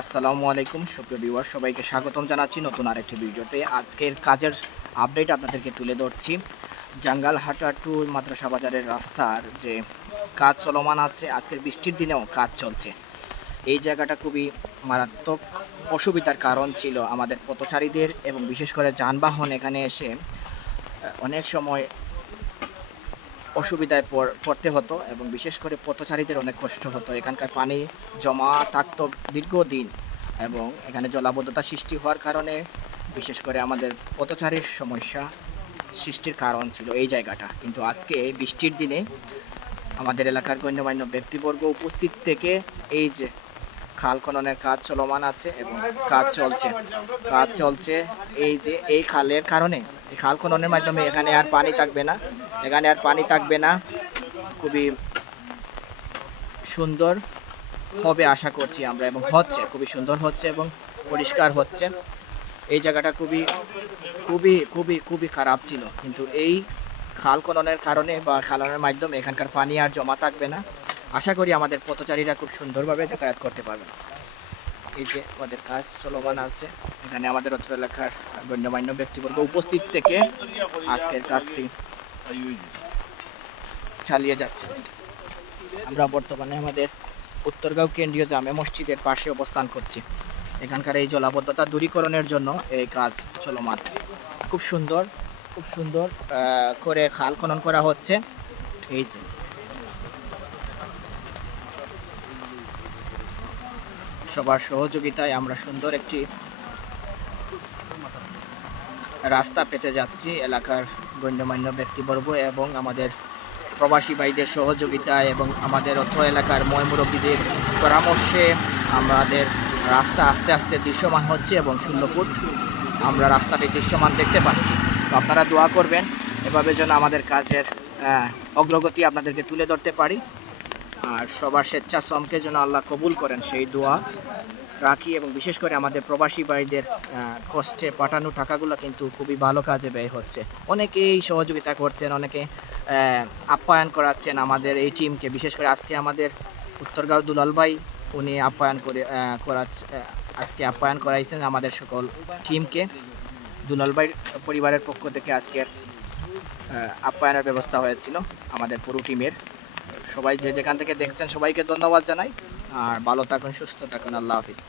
আসসালামু আলাইকুম সুপ্রিয় ভিউয়ার, সবাইকে স্বাগতম জানাচ্ছি নতুন আরেকটি ভিডিওতে। আজকের কাজের আপডেট আপনাদেরকে তুলে ধরছি। জাঙ্গালহাটা টু মাদ্রাসা বাজারের রাস্তার যে কাজ চলমান আছে, আজকের বৃষ্টির দিনেও কাজ চলছে। এই জায়গাটা খুবই মারাত্মক অসুবিধার কারণ ছিল আমাদের পথচারীদের, এবং বিশেষ করে যানবাহন এখানে এসে অনেক সময় অসুবিধায় পড়তে হতো, এবং বিশেষ করে পথচারীদের অনেক কষ্ট হতো। এখানকার পানি জমা থাকতো দীর্ঘদিন, এবং এখানে জলাবদ্ধতা সৃষ্টি হওয়ার কারণে বিশেষ করে আমাদের পথচারীর সমস্যা সৃষ্টির কারণ ছিল এই জায়গাটা। কিন্তু আজকে বৃষ্টির দিনে আমাদের এলাকার গণ্যমান্য ব্যক্তিবর্গ উপস্থিত থেকে এই যে খাল খননের কাজ চলমান আছে এবং কাজ চলছে এই যে এই খালের কারণে, এই খাল খননের মাধ্যমে এখানে আর পানি থাকবে না। খুবই সুন্দর হবে আশা করছি আমরা, এবং হচ্ছে খুবই সুন্দর হচ্ছে এবং পরিষ্কার হচ্ছে। এই জায়গাটা খুবই খুবই খুবই খুবই খারাপ ছিল, কিন্তু এই খাল খননের কারণে বা খালনের মাধ্যমে এখানকার পানি আর জমা থাকবে না। আশা করি আমাদের পথচারীরা খুব সুন্দরভাবে যাতায়াত করতে পারবেন। এই যে আমাদের কাজ চলমান আছে, এখানে আমাদের অত্র এলাকার গণ্যমান্য ব্যক্তিবর্গ উপস্থিত থেকে আজকের কাজটি চালিয়ে যাচ্ছে। আমরা বর্তমানে আমাদের উত্তরগাঁও কেন্দ্রীয় জামে মসজিদের পাশে অবস্থান করছি। এখানকার এই জলাবদ্ধতা দূরীকরণের জন্য এই কাজ চলমান। খুব সুন্দর করে খাল খনন করা হচ্ছে। এই যে সবার সহযোগিতায় আমরা সুন্দর একটি রাস্তা পেতে যাচ্ছি। এলাকার গণ্যমান্য ব্যক্তিবর্গ এবং আমাদের প্রবাসী ভাইদের সহযোগিতায় এবং আমাদের অত্র এলাকার মুরব্বীদের পরামর্শে আমাদের রাস্তা আস্তে আস্তে দৃশ্যমান হচ্ছে, এবং 16 ফুট আমরা রাস্তাটি দৃশ্যমান দেখতে পাচ্ছি। তো আপনারা দোয়া করবেন এভাবে যেন আমাদের কাজের অগ্রগতি আপনাদেরকে তুলে ধরতে পারি, আর সবার স্বেচ্ছাশ্রমকে যেন আল্লাহ কবুল করেন সেই দোয়া রাখি। এবং বিশেষ করে আমাদের প্রবাসী ভাইদের কষ্টে পাঠানো টাকাগুলো কিন্তু খুবই ভালো কাজে ব্যয় হচ্ছে। অনেকেই সহযোগিতা করছেন, অনেকে আপ্যায়ন করাচ্ছেন আমাদের এই টিমকে। বিশেষ করে আজকে আমাদের উত্তরগাঁও দুলাল ভাই উনি আজকে আপ্যায়ন করাইছেন আমাদের সকল টিমকে। দুলাল ভাই পরিবারের পক্ষ থেকে আজকে আপ্যায়নের ব্যবস্থা হয়েছিল আমাদের পুরো টিমের। সবাই যে যেখান থেকে দেখছেন সবাইকে ধন্যবাদ জানাই, আর ভালো থাকুন, সুস্থ থাকুন। আল্লাহ হাফিজ।